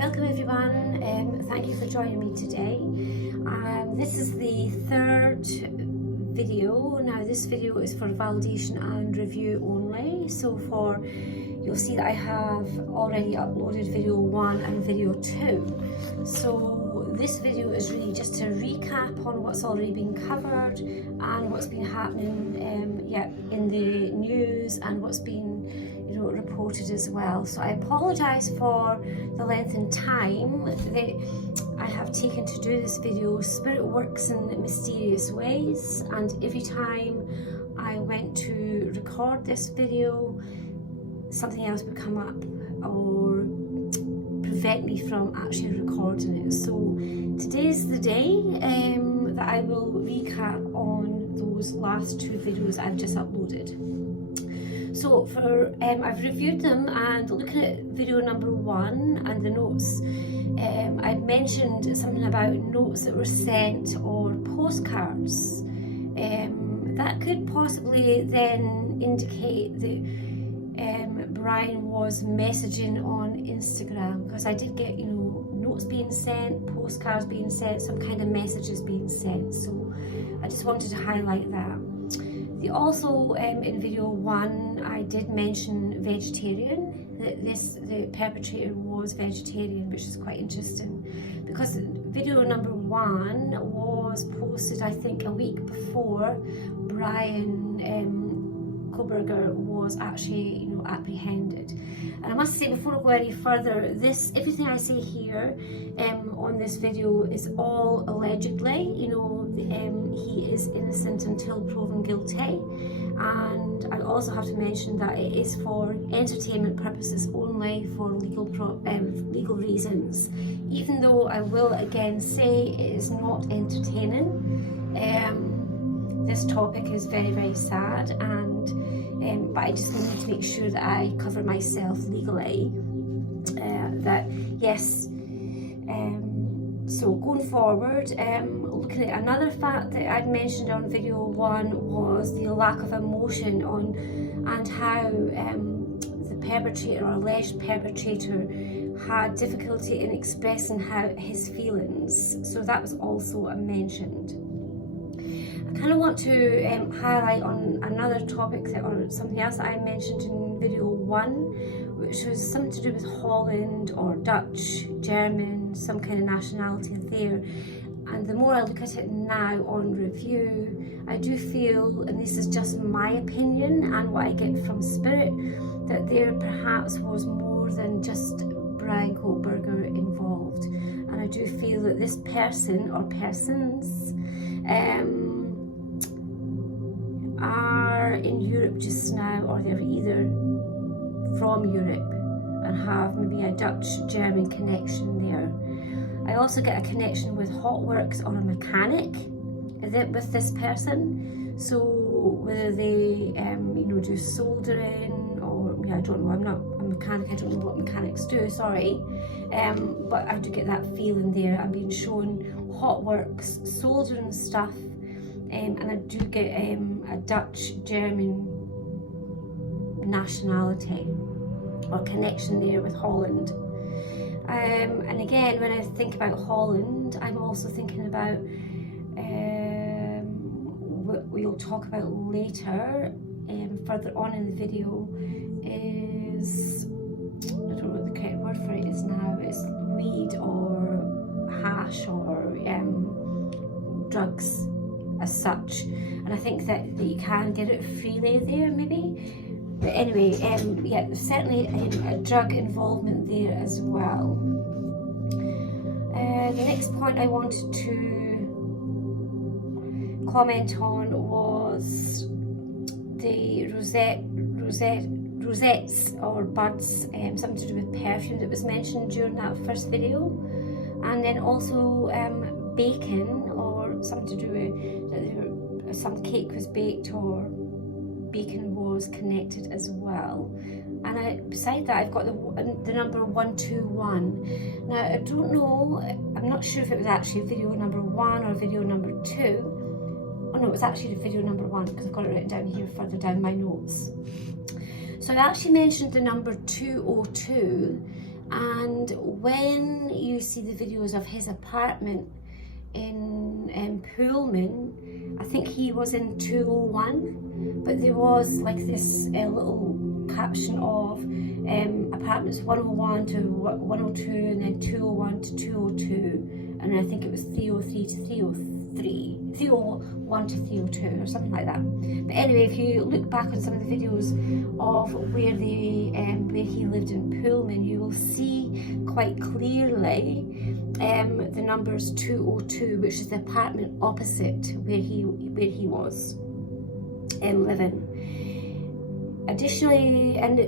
Welcome everyone, thank you for joining me today. This is the third video. Now this video is for validation and review only, so you'll see that I have already uploaded video 1 and video 2. So this video is really just to recap on what's already been covered and what's been happening in the news and what's been reported as well. So I apologise for the length and time that I have taken to do this video. Spirit works in mysterious ways, and every time I went to record this video, something else would come up or prevent me from actually recording it. So today's the day that I will recap on those last 2 videos I've just uploaded. So I've reviewed them, and looking at video number 1 and the notes, I'd mentioned something about notes that were sent or postcards. That could possibly then indicate that Brian was messaging on Instagram, because I did get notes being sent, postcards being sent, some kind of messages being sent. So I just wanted to highlight that. Also, in video 1, I did mention vegetarian, that the perpetrator was vegetarian, which is quite interesting, because video number 1 was posted, I think, a week before Brian Koberger was actually apprehended. And I must say, before I go any further, everything I say here on this video is all allegedly. He is innocent until proven guilty, and I also have to mention that it is for entertainment purposes only, for legal reasons, even though I will again say it is not entertaining. This topic is very, very sad, and but I just need to make sure that I cover myself legally. So going forward, looking at another fact that I'd mentioned on video 1 was the lack of emotion and how the perpetrator or alleged perpetrator had difficulty in expressing his feelings. So that was also mentioned. I kind of want to highlight on another topic or something else that I mentioned in video 1, which was something to do with Holland or Dutch, German, some kind of nationality there. And the more I look at it now on review, I do feel, and this is just my opinion and what I get from Spirit, that there perhaps was more than just Brian Koberger involved. And I do feel that this person or persons are in Europe just now, or they're either from Europe and have maybe a Dutch-German connection there. I also get a connection with Hotworks or a mechanic with this person. So whether they do soldering, or I don't know, I'm not a mechanic, I don't know what mechanics do, sorry, but I do get that feeling there. I'm being shown Hotworks, soldering stuff, and I do get a Dutch-German nationality or connection there with Holland. And again, when I think about Holland, I'm also thinking about what we'll talk about later, further on in the video, is, I don't know what the correct word for it is now, it's weed or hash or drugs as such. And I think that you can get it freely there maybe. But anyway, there's certainly a drug involvement there as well. The next point I wanted to comment on was the rosettes or buds, something to do with perfume that was mentioned during that first video. And then also bacon, or something to do with some cake was baked or bacon was connected as well. And beside that, I've got the number 121. Now I don't know, I'm not sure if it was actually video number 1 or video number 2. Oh no, it was actually video number 1, because I've got it written down here further down my notes. So I actually mentioned the number 202, And when you see the videos of his apartment in Pullman, I think he was in 201, but there was like this little caption of apartments 101 to 102, and then 201 to 202, and I think it was 303 to 303, 301 to 302 or something like that. But anyway, if you look back on some of the videos of where he lived in Pullman, you will see quite clearly the numbers 202, which is the apartment opposite where he was living. Additionally, and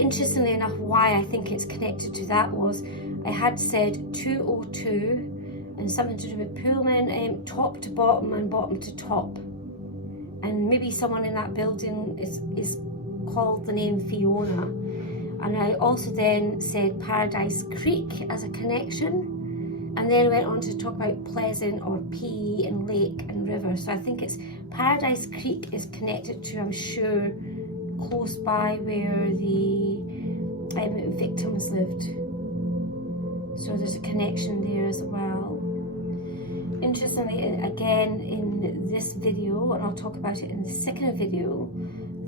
interestingly enough, why I think it's connected to that was I had said 202 and something to do with Pullman, top to bottom and bottom to top, and maybe someone in that building is called the name Fiona. And I also then said Paradise Creek as a connection, and then went on to talk about Pleasant or P and Lake and River. So I think it's Paradise Creek is connected to, I'm sure, close by where the victims lived. So there's a connection there as well. Interestingly, again in this video, and I'll talk about it in the second video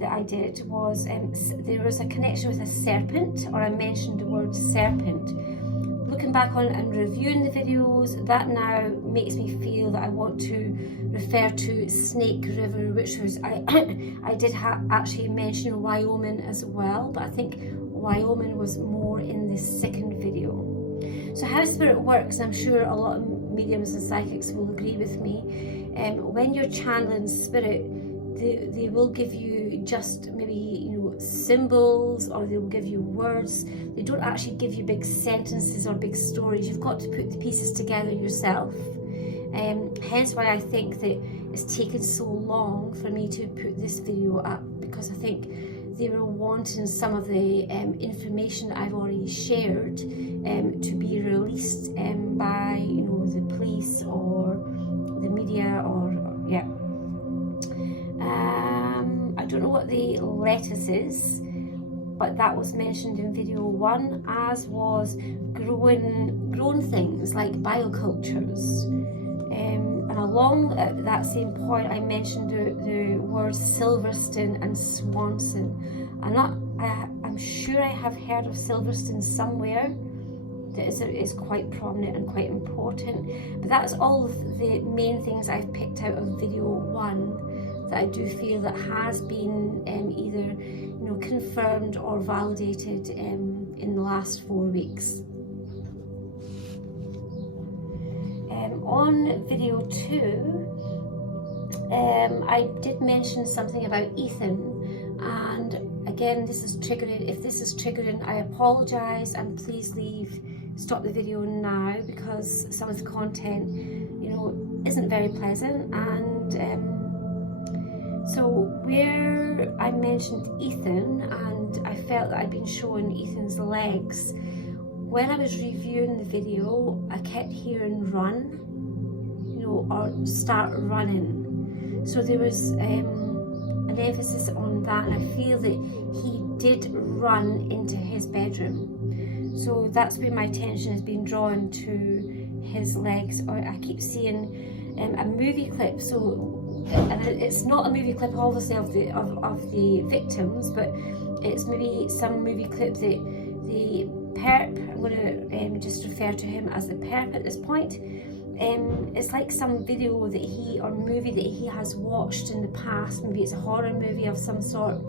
that I did, was there was a connection with a serpent, or I mentioned the word serpent. Looking back on and reviewing the videos, that now makes me feel that I want to refer to Snake River, which was, I did actually mention Wyoming as well, but I think Wyoming was more in the second video. So how spirit works, I'm sure a lot of mediums and psychics will agree with me, when you're channeling spirit, they will give you just maybe, symbols, or they'll give you words. They don't actually give you big sentences or big stories. You've got to put the pieces together yourself. Hence why I think that it's taken so long for me to put this video up, because I think they were wanting some of the information I've already shared to be released by the police or the media, or yeah. I don't know what the lettuce is, but that was mentioned in video 1, as was grown things like biocultures. And along that same point, I mentioned the words Silverstone and Swanson. I'm sure I have heard of Silverstone somewhere. That is quite prominent and quite important. But that's all of the main things I've picked out of video 1 that I do feel that has been either confirmed or validated in the last 4 weeks. On video 2, I did mention something about Ethan, and again, this is triggering. If this is triggering, I apologize, and please stop the video now, because some of the content isn't very pleasant. And so where I mentioned Ethan, and I felt that I'd been showing Ethan's legs, when I was reviewing the video, I kept hearing run, or start running. So there was an emphasis on that, and I feel that he did run into his bedroom. So that's where my attention has been drawn to his legs. Or I keep seeing a movie clip. So and it's not a movie clip obviously of the victims, but it's maybe some movie clip that the perp, I'm going to just refer to him as the perp at this point. It's like some video that or movie that he has watched in the past. Maybe it's a horror movie of some sort,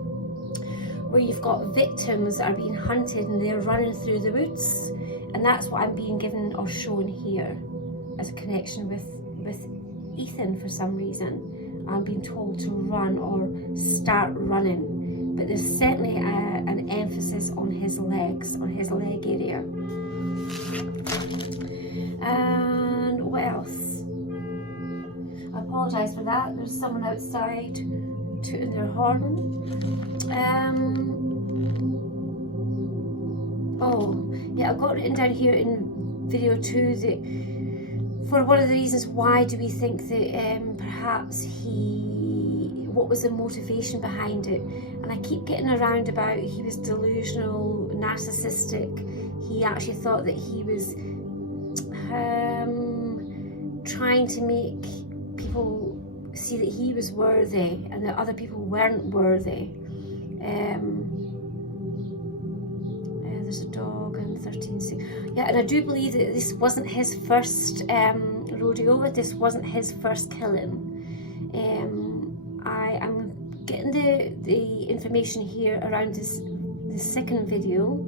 where you've got victims that are being hunted and they're running through the woods, and that's what I'm being given or shown here as a connection with Ethan. For some reason I'm being told to run or start running, but there's certainly an emphasis on his legs, on his leg area. And what else? I apologise for that. There's someone outside tooting their horn. Oh yeah, I've got written down here in video 2 that for one of the reasons why do we think that perhaps what was the motivation behind it? And I keep getting around about he was delusional, narcissistic, he actually thought that he was trying to make people see that he was worthy and that other people weren't worthy. There's a dog and 13. Yeah, and I do believe that this wasn't his first rodeo. This wasn't his first killing. I am getting the information here around this second video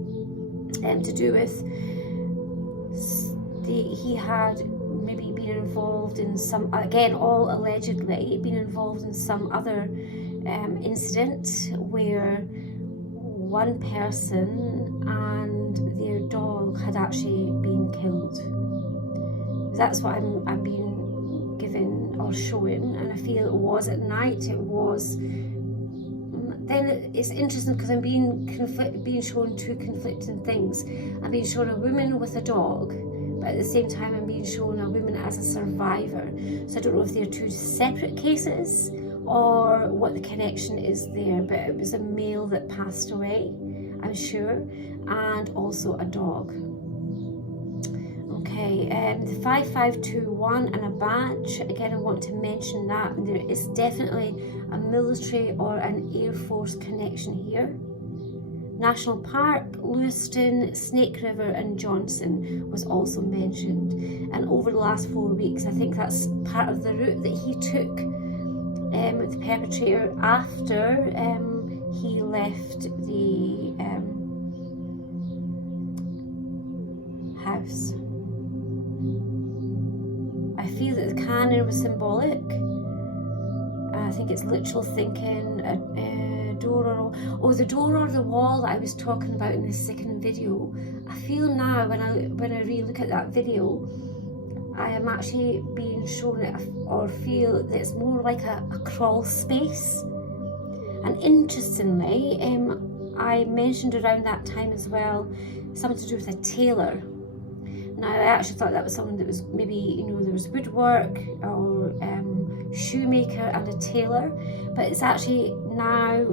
to do with he had maybe been involved in some, again all allegedly, been involved in some other incident where one person and their dog had actually been killed. That's what I'm being given or shown, and I feel it was at night. It was. Then it's interesting because I'm being shown two conflicting things. I'm being shown a woman with a dog, but at the same time I'm being shown a woman as a survivor. So I don't know if they're two separate cases or what the connection is there, but it was a male that passed away, I'm sure, and also a dog. Okay, the 5521 and a badge, again I want to mention that, and there is definitely a military or an Air Force connection here. National Park, Lewiston, Snake River and Johnson was also mentioned, and over the last 4 weeks I think that's part of the route that he took, the perpetrator, after he left the house. I feel that the cannon was symbolic. I think it's literal thinking, a door or the door or the wall that I was talking about in the second video. I feel now when I re-look at that video, I am actually being shown it, or feel that it's more like a crawl space. And interestingly, I mentioned around that time as well something to do with a tailor. Now I actually thought that was someone that was maybe, you know, there was woodwork or shoemaker and a tailor, but it's actually now,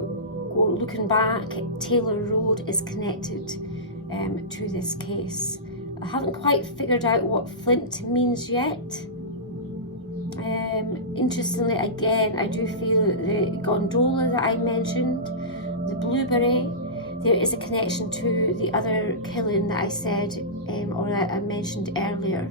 looking back, Taylor Road is connected to this case. I haven't quite figured out what Flint means yet. Interestingly, again, I do feel that the gondola that I mentioned, the blueberry, there is a connection to the other killing that I said, or that I mentioned earlier,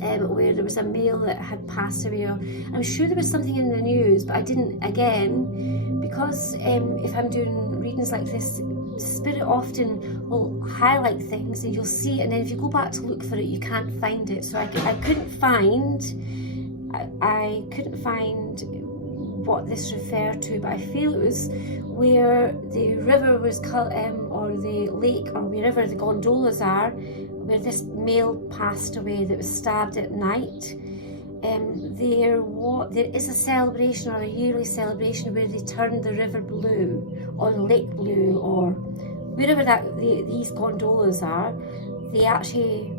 where there was a male that had passed away. I'm sure there was something in the news, but I didn't, again, because if I'm doing readings like this, Spirit often will highlight things and you'll see it, and then if you go back to look for it, you can't find it. So I couldn't find what this referred to, but I feel it was where the river was or the lake or wherever the gondolas are, where this male passed away that was stabbed at night. There is a celebration, or a yearly celebration, where they turn the river blue or the lake blue, or wherever these gondolas are. They actually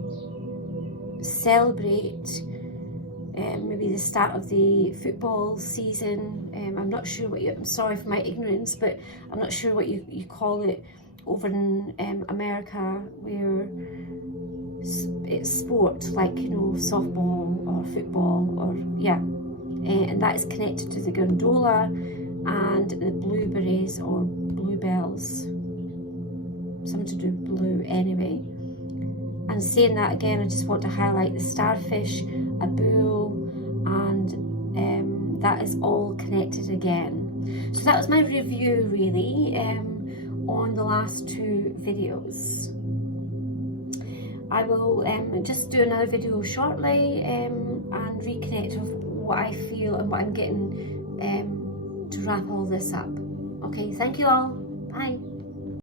celebrate maybe the start of the football season. I'm not sure what I'm sorry for my ignorance, but I'm not sure what you call it over in America, where it's sport, like, you know, softball or football, or yeah, and that is connected to the gondola and the blueberries or bluebells, something to do with blue anyway. And saying that again, I just want to highlight the starfish, a bull, and that is all connected again. So that was my review really on the last two videos. I will just do another video shortly and reconnect with what I feel and what I'm getting to wrap all this up. Okay, thank you all. Bye.